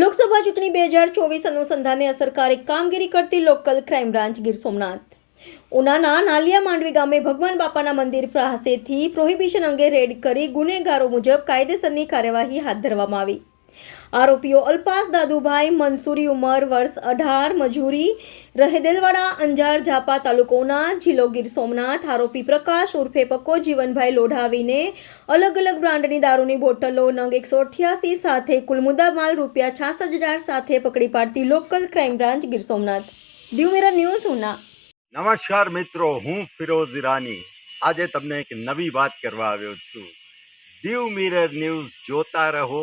લોકસભા ચૂંટણી બે હજાર ચોવીસ અનુસંધાને અસરકારક કામગીરી કરતી local crime branch Gir Somnath. ઉનાના Naliya Mandvi ગામે ભગવાન બાપાના મંદિર પાસેથી પ્રોહિબિશન અંગે રેડ કરી ગુનેગારો મુજબ કાયદેસરની કાર્યવાહી હાથ ધરવામાં આવી. આરોપીઓ અલ્પાસ દાદુભાઈ મનસુરી ઉંમર વર્ષ અઢાર, મજૂરી રહેદેલવાડા અંજાર, ઝાપા તાલુકોના જિલ્લો ગીર સોમનાથ. આરોપી પ્રકાશ ઉર્ફે પક્કો જીવનભાઈ લોઢાવીને અલગ અલગ બ્રાન્ડની દારૂની બોટલો નંગ એકસો અઠ્યાસી સાથે કુલ મુદ્દામાલ રૂપિયા છાસઠ હજાર સાથે પકડી પાડતી local crime branch Gir Somnath. Diu Mirror News Una. નમસ્કાર મિત્રો, હું ફિરોઝ ઈરાની. આજે તમને એક નવી વાત કરવા આવ્યો છું. દીવ મિરર ન્યૂઝ જોતા રહો